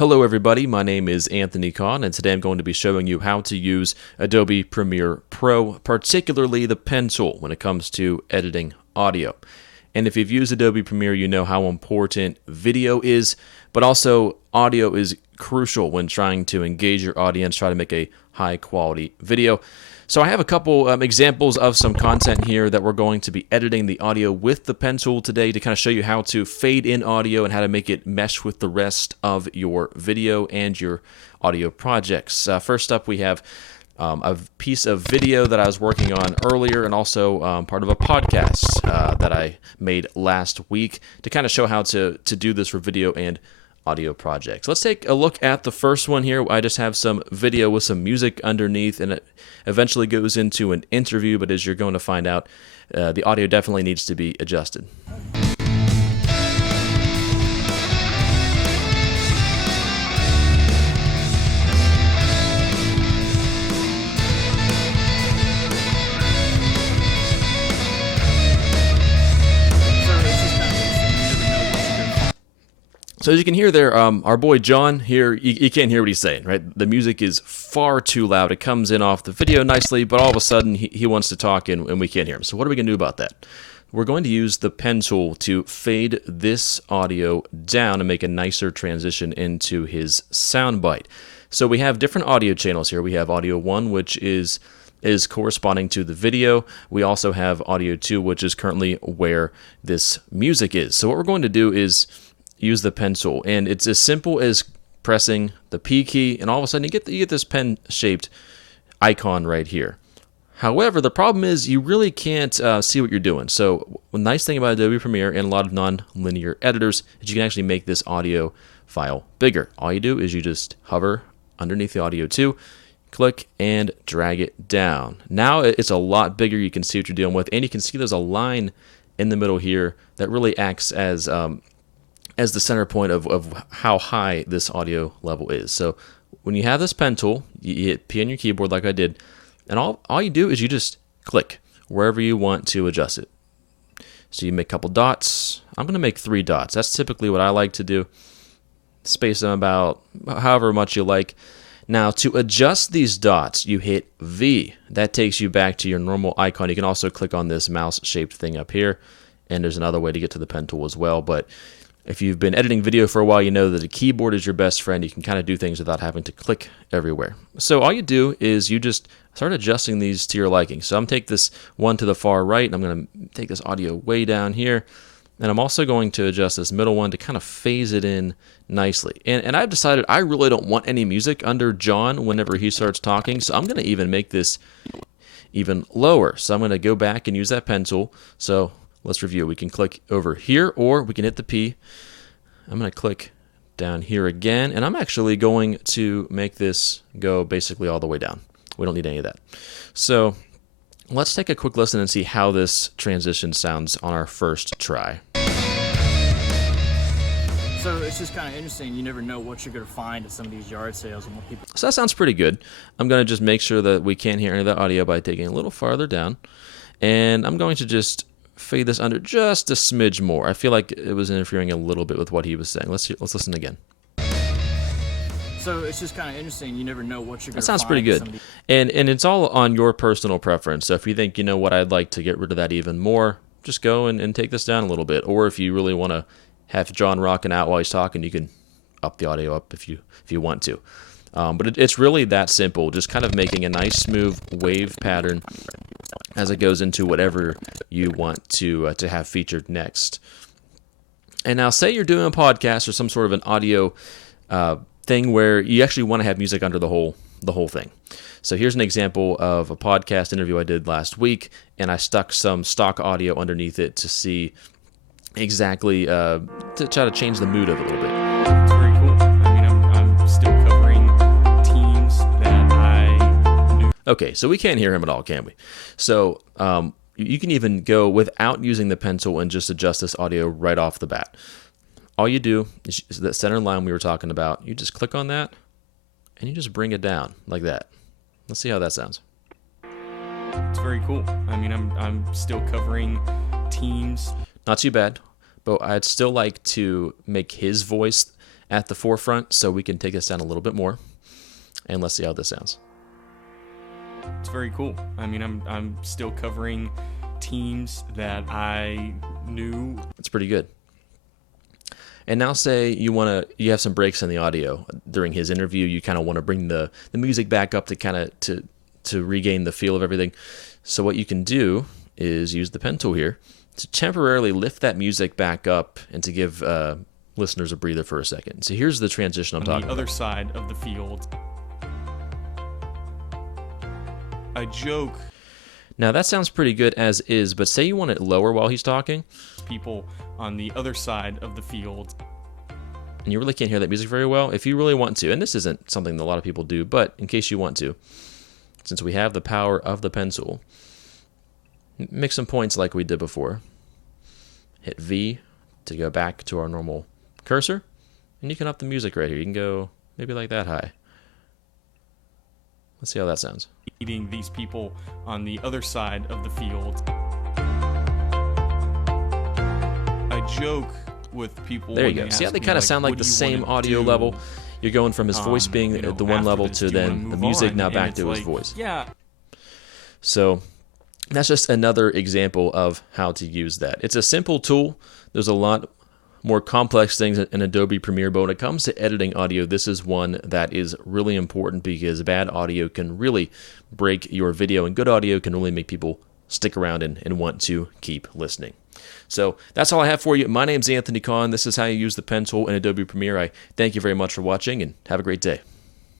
Hello everybody, my name is Anthony Kahn, and today I'm going to be showing you how to use Adobe Premiere Pro, particularly the pen tool when it comes to editing audio. And if you've used Adobe Premiere, you know how important video is, but also audio is crucial when trying to engage your audience, try to make a high quality video. So I have a couple examples of some content here that we're going to be editing the audio with the pen tool today to kind of show you how to fade in audio and how to make it mesh with the rest of your video and your audio projects. First up, we have a piece of video that I was working on earlier and also part of a podcast that I made last week to kind of show how to do this for video and audio projects. Let's take a look at the first one here. I just have some video with some music underneath, and it eventually goes into an interview, but as you're going to find out, the audio definitely needs to be adjusted. So as you can hear there, our boy John here, you can't hear what he's saying, right? The music is far too loud. It comes in off the video nicely, but all of a sudden he wants to talk and we can't hear him. So what are we going to do about that? We're going to use the pen tool to fade this audio down and make a nicer transition into his soundbite. So we have different audio channels here. We have audio 1, which is corresponding to the video. We also have audio 2, which is currently where this music is. So what we're going to do is use the pen tool, and it's as simple as pressing the P key, and all of a sudden you get this pen-shaped icon right here. However, the problem is you really can't see what you're doing. So the nice thing about Adobe Premiere and a lot of non-linear editors is you can actually make this audio file bigger. All you do is you just hover underneath the audio 2, click, and drag it down. Now it's a lot bigger. You can see what you're dealing with, and you can see there's a line in the middle here that really acts as the center point of how high this audio level is. So when you have this pen tool, you hit P on your keyboard like I did, and all you do is you just click wherever you want to adjust it. So you make a couple dots. I'm going to make 3 dots. That's typically what I like to do. Space them about however much you like. Now to adjust these dots, you hit V. That takes you back to your normal icon. You can also click on this mouse-shaped thing up here, and there's another way to get to the pen tool as well, but if you've been editing video for a while, you know that the keyboard is your best friend. You can kind of do things without having to click everywhere. So all you do is you just start adjusting these to your liking. So I'm going to take this one to the far right, and I'm going to take this audio way down here. And I'm also going to adjust this middle one to kind of phase it in nicely. And I've decided I really don't want any music under John whenever he starts talking. So I'm going to even make this even lower. So I'm going to go back and use that pen tool. So let's review. We can click over here, or we can hit the P. I'm going to click down here again, and I'm actually going to make this go basically all the way down. We don't need any of that. So let's take a quick listen and see how this transition sounds on our first try. So it's just kind of interesting. You never know what you're going to find at some of these yard sales and what people. So that sounds pretty good. I'm going to just make sure that we can't hear any of that audio by taking a little farther down, and I'm going to just fade this under just a smidge more. I feel like it was interfering a little bit with what he was saying. Let's listen again. So it's just kind of interesting. You never know what you're going to find. That sounds pretty good. And it's all on your personal preference. So if you think, you know what, I'd like to get rid of that even more, just go and take this down a little bit. Or if you really want to have John rocking out while he's talking, you can up the audio up if you want to. But it's really that simple, just kind of making a nice smooth wave pattern as it goes into whatever you want to have featured next. And now say you're doing a podcast or some sort of an audio thing where you actually want to have music under the whole thing. So here's an example of a podcast interview I did last week, and I stuck some stock audio underneath it to see exactly, to try to change the mood of it a little bit. It's very cool. I mean, I'm still covering teams that I knew. Okay, so we can't hear him at all, can we? So you can even go without using the pen tool and just adjust this audio right off the bat. All you do is that center line we were talking about, you just click on that, and you just bring it down like that. Let's see how that sounds. It's very cool. I mean, I'm still covering teams. Not too bad, but I'd still like to make his voice at the forefront so we can take this down a little bit more. And let's see how this sounds. It's very cool. I mean, I'm still covering teams that I knew. It's pretty good. And now say you have some breaks in the audio during his interview. You kind of want to bring the music back up to kind of to regain the feel of everything. So what you can do is use the pen tool here to temporarily lift that music back up and to give listeners a breather for a second. So here's the transition I'm talking about. On the other side of the field, I joke. Now that sounds pretty good as is, but say you want it lower while he's talking. People on the other side of the field. And you really can't hear that music very well. If you really want to, and this isn't something that a lot of people do, but in case you want to, since we have the power of the pen tool, make some points like we did before. Hit V to go back to our normal cursor, and you can up the music right here. You can go maybe like that high. Let's see how that sounds. Meeting these people on the other side of the field. I joke with people. There you go. See how they kind of sound like the same audio level? You're going from his voice being at the one level to then the music now back to his voice. Yeah. So that's just another example of how to use that. It's a simple tool. There's a lot more complex things in Adobe Premiere, but when it comes to editing audio, this is one that is really important because bad audio can really break your video, and good audio can really make people stick around and want to keep listening. So that's all I have for you. My name's Anthony Kahn. This is how you use the pen tool in Adobe Premiere. I thank you very much for watching, and have a great day.